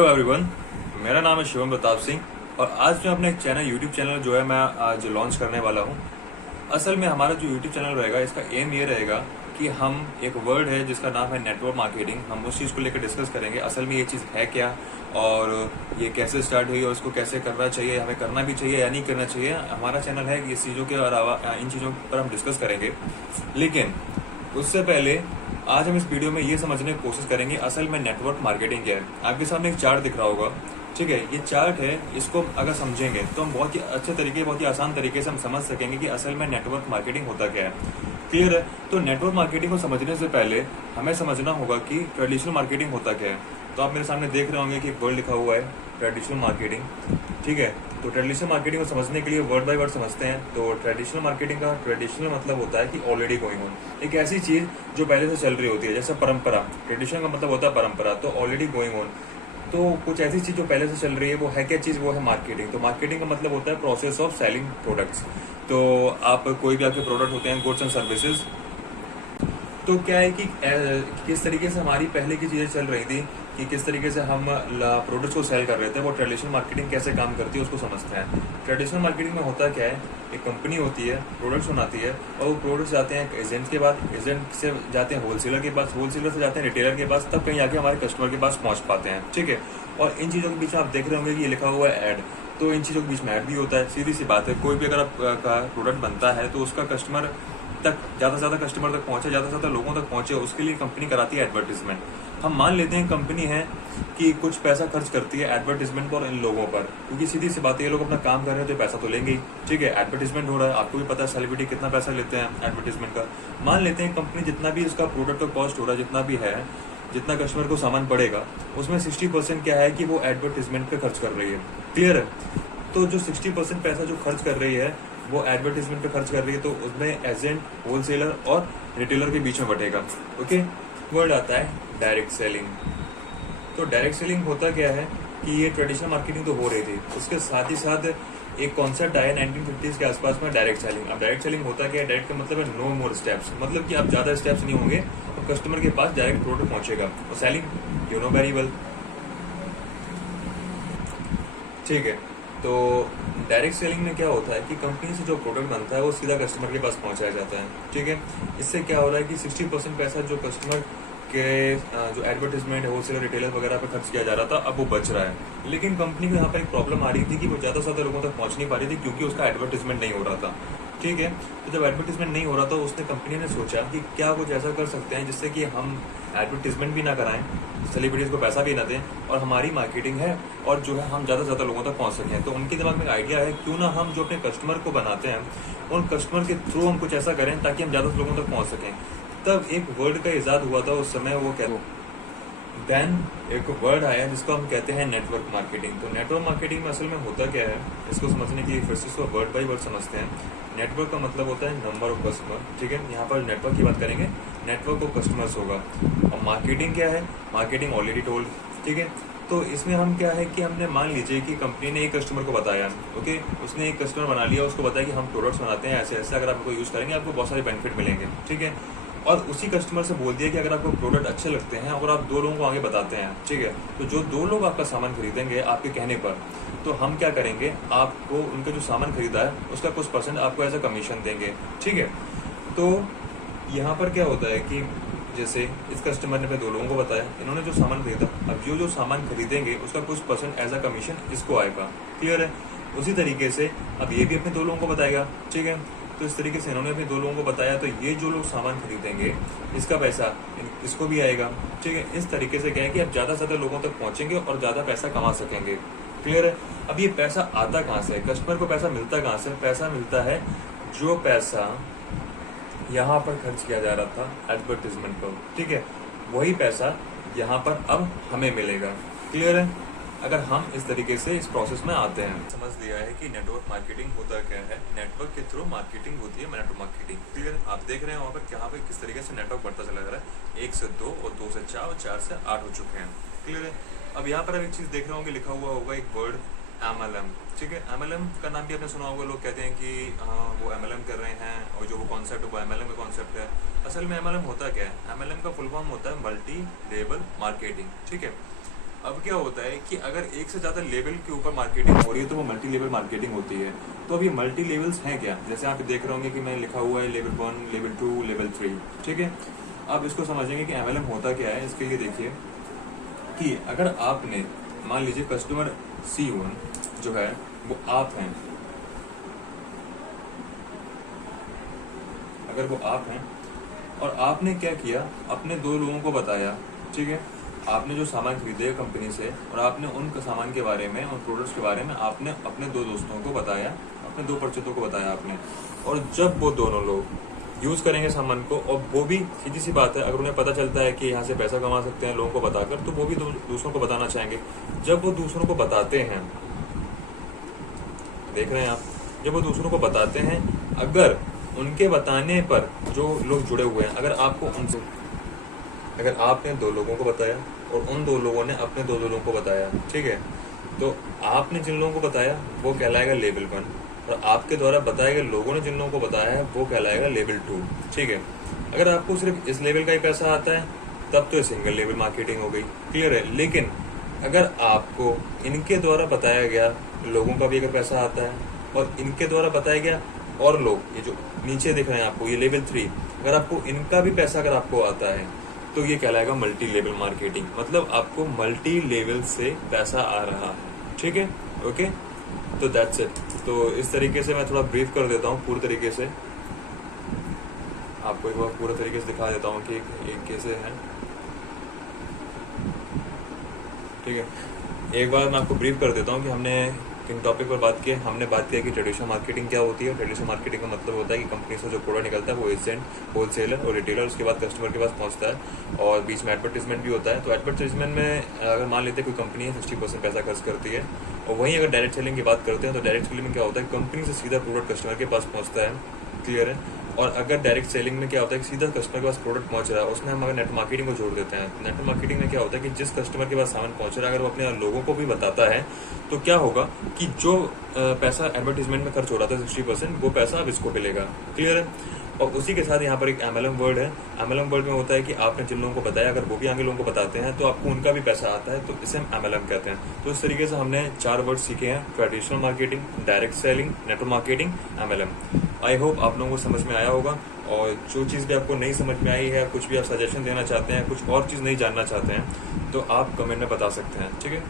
Hello everyone, मेरा नाम है शिवम प्रताप सिंह और आज मैं अपना एक चैनल यूट्यूब चैनल जो है मैं आज लॉन्च करने वाला हूँ। असल में हमारा जो यूट्यूब चैनल रहेगा इसका एम ये रहेगा कि हम एक वर्ड है जिसका नाम है नेटवर्क मार्केटिंग, हम उस चीज़ को लेकर डिस्कस करेंगे। असल में ये चीज़ है क्या और ये कैसे स्टार्ट हुई और इसको कैसे करना चाहिए, हमें करना भी चाहिए या नहीं करना चाहिए। हमारा चैनल है कि इस चीज़ों के अलावा इन चीज़ों पर हम डिस्कस करेंगे। लेकिन उससे पहले आज हम इस वीडियो में ये समझने की कोशिश करेंगे असल में नेटवर्क मार्केटिंग क्या है। आपके सामने एक चार्ट दिख रहा होगा, ठीक है। ये चार्ट है, इसको अगर समझेंगे तो हम बहुत ही अच्छे तरीके, बहुत ही आसान तरीके से हम समझ सकेंगे कि असल में नेटवर्क मार्केटिंग होता क्या है। क्लियर है? तो नेटवर्क मार्केटिंग को समझने से पहले हमें समझना होगा कि ट्रेडिशनल मार्केटिंग होता क्या है। तो आप मेरे सामने देख रहे होंगे कि एक वर्ड लिखा हुआ है ट्रेडिशनल मार्केटिंग, ठीक है। तो ट्रेडिशनल मार्केटिंग को समझने के लिए वर्ड बाय वर्ड समझते हैं। तो ट्रेडिशनल मार्केटिंग का ट्रेडिशनल मतलब होता है कि ऑलरेडी गोइंग ऑन, एक ऐसी चीज जो पहले से चल रही होती है, जैसे परंपरा। ट्रेडिशनल का मतलब होता है परंपरा, तो ऑलरेडी गोइंग ऑन, तो कुछ ऐसी चीज जो पहले से चल रही है वो है क्या चीज, वो है मार्केटिंग। तो मार्केटिंग का मतलब होता है प्रोसेस ऑफ सेलिंग प्रोडक्ट्स। तो आप कोई भी आपके प्रोडक्ट होते हैं, गुड्स एंड सर्विसेज, तो क्या है कि किस तरीके से हमारी पहले की चीजें चल रही थी, कि किस तरीके से हम प्रोडक्ट्स को सेल कर रहे थे, वो ट्रेडिशनल मार्केटिंग कैसे काम करती है उसको समझते हैं। ट्रेडिशनल मार्केटिंग में होता क्या है, एक कंपनी होती है, प्रोडक्ट्स बनाती है और वो प्रोडक्ट्स जाते हैं एजेंट के पास, एजेंट से जाते हैं होलसेलर के पास, होलसेलर से जाते हैं रिटेलर के पास, तब कहीं आके हमारे कस्टमर के पास पहुंच पाते हैं, ठीक है। और इन चीज़ों के बीच में आप देख रहे होंगे कि ये लिखा हुआ है ऐड, तो इन चीज़ों के बीच में ऐड भी होता है। सीधी सी बात है, कोई भी अगर आपका प्रोडक्ट बनता है तो उसका कस्टमर तक ज़्यादा से ज़्यादा कस्टमर तक पहुंचे, ज़्यादा से ज़्यादा लोगों तक पहुंचे, उसके लिए कंपनी कराती है एडवर्टीजमेंट। हम मान लेते हैं कंपनी है कि कुछ पैसा खर्च करती है एडवर्टीजमेंट पर इन लोगों पर, क्योंकि सीधी सी बात है ये लोग अपना काम कर रहे हैं तो पैसा तो लेंगे ही, ठीक है। एडवर्टीजमेंट हो रहा है, आपको भी पता है सेलिब्रिटी कितना पैसा लेते हैं एडवर्टीजमेंट का। मान लेते हैं कंपनी जितना भी उसका प्रोडक्ट का कॉस्ट हो रहा है, जितना भी है, जितना कस्टमर को सामान पड़ेगा, उसमें 60% क्या है कि वो एडवर्टीजमेंट पे खर्च कर रही है। क्लियर है? तो जो 60% पैसा जो खर्च कर रही है वो एडवर्टीजमेंट पे खर्च कर रही है, तो उसमें एजेंट, होलसेलर और रिटेलर के बीच में बटेगा। ओके, वर्ड आता है डायरेक्ट सेलिंग। तो डायरेक्ट सेलिंग होता क्या है कि ये ट्रेडिशनल मार्केटिंग तो हो रही थी, उसके साथ ही साथ एक कॉन्सेप्ट आया 1950s के आसपास में, डायरेक्ट सेलिंग। अब डायरेक्ट सेलिंग होता क्या है, डायरेक्ट का मतलब है नो मोर स्टेप्स, मतलब कि अब ज्यादा स्टेप्स नहीं होंगे और कस्टमर के पास डायरेक्ट प्रोडक्ट पहुंचेगा। और selling you know very well, ठीक है। तो डायरेक्ट सेलिंग में क्या होता है कि कंपनी से जो प्रोडक्ट बनता है वो सीधा कस्टमर के पास पहुंचाया जाता है, ठीक है। इससे क्या हो रहा है कि 60% पैसा जो कस्टमर के जो एडवर्टीजमेंट, होलसेलर, रिटेलर वगैरह पे खर्च किया जा रहा था, अब वो बच रहा है। लेकिन कंपनी को यहाँ पर एक प्रॉब्लम आ रही थी कि वो ज़्यादा से ज़्यादा लोगों तक पहुँच नहीं पा रही थी, क्योंकि उसका एडवर्टीजमेंट नहीं हो रहा था, ठीक है। तो जब एडवर्टीजमेंट नहीं हो रहा था, उसने कंपनी ने सोचा कि क्या कुछ ऐसा कर सकते हैं जिससे कि हम एडवर्टीजमेंट भी ना कराएं, सेलिब्रिटीज़ को पैसा भी ना दें, और हमारी मार्केटिंग है और जो है हम ज़्यादा से ज़्यादा लोगों तक पहुंच सकें। तो उनके दिमाग में एक आइडिया है, क्यों ना हम जो अपने कस्टमर को बनाते हैं उन कस्टमर के थ्रू हम कुछ ऐसा करें ताकि हम ज़्यादा लोगों तक पहुंच सकें। तब एक वर्ड का इजाद हुआ था उस समय, वो क्या, देन एक वर्ड आया जिसको हम कहते हैं नेटवर्क मार्केटिंग। तो नेटवर्क मार्केटिंग में असल में होता क्या है, इसको समझने के लिए फिर से इसको वर्ड बाय वर्ड समझते हैं। नेटवर्क का मतलब होता है नंबर ऑफ कस्टमर, ठीक है। यहाँ पर नेटवर्क की बात करेंगे, नेटवर्क ऑफ कस्टमर्स होगा। और मार्केटिंग क्या है, मार्केटिंग ऑलरेडी टोल्ड, ठीक है। तो इसमें हम क्या है कि हमने मान लीजिए कि कंपनी ने एक कस्टमर को बताया, ओके, उसने एक कस्टमर बना लिया, उसको बताया कि हम प्रोडक्ट्स बनाते हैं ऐसे ऐसे, अगर आप इनको यूज़ करेंगे आपको बहुत सारे बेनिफिट मिलेंगे, ठीक है। और उसी कस्टमर से बोल दिया कि अगर आपको प्रोडक्ट अच्छे लगते हैं और आप 2 लोगों को आगे बताते हैं, ठीक है, तो जो 2 लोग आपका सामान खरीदेंगे आपके कहने पर, तो हम क्या करेंगे, आपको उनका जो सामान खरीदा है उसका कुछ % आपको एज अ कमीशन देंगे, ठीक है। तो यहाँ पर क्या होता है कि जैसे इस कस्टमर ने पे 2 लोगों को बताया, इन्होंने जो सामान खरीदा, अब जो सामान खरीदेंगे उसका कुछ % एज अ कमीशन इसको आएगा। क्लियर है? उसी तरीके से अब ये भी अपने 2 लोगों को बताएगा, ठीक है। तो इस तरीके से इन्होंने अपने 2 लोगों को बताया, तो ये जो लोग सामान खरीदेंगे इसका पैसा इसको भी आएगा, ठीक है। इस तरीके से क्या है कि आप ज़्यादा से ज़्यादा लोगों तक पहुंचेंगे और ज़्यादा पैसा कमा सकेंगे। क्लियर है? अब ये पैसा आता कहाँ से है, कस्टमर को पैसा मिलता कहाँ से? पैसा मिलता है जो पैसा यहाँ पर खर्च किया जा रहा था एडवर्टीजमेंट पर, ठीक है, वही पैसा यहाँ पर अब हमें मिलेगा। क्लियर है? अगर हम इस तरीके से इस प्रोसेस में आते हैं, समझ लिया है कि नेटवर्क मार्केटिंग होता क्या है, नेटवर्क के थ्रू मार्केटिंग होती है नेटवर्क मार्केटिंग। क्लियर? आप देख रहे हैं वहाँ पर कहाँ पे किस तरीके से नेटवर्क बढ़ता चला जा रहा है, 1 से 2 और 2 से 4 और 4 से 8 हो चुके हैं। क्लियर है? अब यहाँ पर एक चीज देख रहे होंगे, लिखा हुआ होगा एक वर्ड MLM, ठीक है। MLM का नाम भी आपने सुना होगा, लोग कहते हैं कि हाँ वो MLM कर रहे हैं, और जो वो कॉन्सेप्ट है वो MLM का कॉन्सेप्ट है। असल में MLM होता क्या है, MLM का फुल फॉर्म होता है मल्टी लेवल मार्केटिंग, ठीक है। अब क्या होता है कि अगर एक से ज्यादा लेवल के ऊपर मार्केटिंग हो रही है तो वो मल्टी लेवल मार्केटिंग होती है। तो अब ये मल्टी लेवल्स हैं क्या, जैसे आप देख रहे होंगे कि मैं लिखा हुआ है लेवल 1, लेवल 2, लेवल 3, ठीक है। अब इसको समझेंगे कि एमएलएम होता क्या है। इसके लिए देखिए कि अगर आपने मान लीजिए कस्टमर C1 जो है वो आप हैं, अगर वो आप हैं और आपने क्या किया, अपने 2 लोगों को बताया, ठीक है। आपने जो सामान खरीदे कंपनी से और आपने उन सामान के बारे में, उन प्रोडक्ट्स के बारे में आपने अपने 2 दोस्तों को बताया, अपने 2 परिचितों को बताया आपने। और जब वो दोनों लोग यूज करेंगे सामान को, और वो भी सीधी सी बात है, अगर उन्हें पता चलता है कि यहाँ से पैसा कमा सकते हैं लोगों को बताकर, तो वो भी दूसरों को बताना चाहेंगे। जब वो दूसरों को बताते हैं, देख रहे हैं आप, जब वो दूसरों को बताते हैं, अगर उनके बताने पर जो लोग जुड़े हुए हैं, अगर आपको उनसे, अगर आपने 2 लोगों को बताया और उन 2 लोगों ने अपने 2 लोगों को बताया, ठीक है, तो आपने जिन लोगों को बताया वो कहलाएगा लेवल 1, और आपके द्वारा बताए गए लोगों ने जिन लोगों को बताया है वो कहलाएगा लेवल 2, ठीक है। अगर आपको सिर्फ इस लेवल का ही पैसा आता है तब तो सिंगल लेवल मार्केटिंग हो गई, क्लियर है। लेकिन अगर आपको इनके द्वारा बताया गया लोगों का भी अगर पैसा आता है और इनके द्वारा बताया गया और लोग, ये जो नीचे दिख रहे हैं आपको, ये लेवल 3, अगर आपको इनका भी पैसा अगर आपको आता है तो ये कहलाएगा मल्टी लेवल मार्केटिंग। मतलब आपको मल्टी लेवल से पैसा आ रहा है, ठीक है, ओके। तो दैट्स इट। तो इस तरीके से मैं थोड़ा ब्रीफ कर देता हूँ पूरी तरीके से, आपको एक बार पूरा तरीके से दिखा देता हूँ कि एक कैसे है, ठीक है। एक बार मैं आपको ब्रीफ कर देता हूँ कि हमने किन टॉपिक पर बात की है। हमने बात किया कि ट्रेडिशनल मार्केटिंग क्या होती है। ट्रेडिशनल मार्केटिंग का मतलब होता है कि कंपनी से जो प्रोडक्ट निकलता है वो एजेंट, होलसेलर और रिटेलर उसके बाद कस्टमर के पास पहुंचता है, और बीच में एडवर्टीजमेंट भी होता है। तो एडवर्टीजमेंट में अगर मान लेते हैं कोई कंपनी है 60% पैसा खर्च करती है, और वहीं अगर डायरेक्ट सेलिंग की बात करते हैं तो डायरेक्ट सेलिंग में क्या होता है, कंपनी से सीधा प्रोडक्ट कस्टमर के पास पहुंचता है, क्लियर है। और अगर डायरेक्ट सेलिंग में क्या होता है कि सीधा कस्टमर के पास प्रोडक्ट पहुंच रहा है, उसमें हम अगर नेट मार्केटिंग को जोड़ देते हैं। नेट मार्केटिंग में क्या होता है कि जिस कस्टमर के पास सामान पहुंच रहा है अगर वो अपने लोगों को भी बताता है तो क्या होगा कि जो पैसा एडवर्टीजमेंट में खर्च हो रहा था 60%, वो पैसा अब इसको मिलेगा, क्लियर है। और उसी के साथ यहाँ पर एक एमएलएम वर्ड है। एमएलएम वर्ड में होता है कि आपने जिन लोगों को बताया अगर वो भी आगे लोगों को बताते हैं तो आपको उनका भी पैसा आता है, तो इसे हम एमएलएम कहते हैं। तो इस तरीके से हमने 4 वर्ड सीखे हैं, traditional marketing, direct selling, network marketing, MLM. I hope आप लोगों को समझ में आया होगा, और जो चीज़ भी आपको नहीं समझ में आई है, कुछ भी आप सजेशन देना चाहते हैं, कुछ और चीज़ नहीं जानना चाहते हैं, तो आप कमेंट में बता सकते हैं, ठीक है।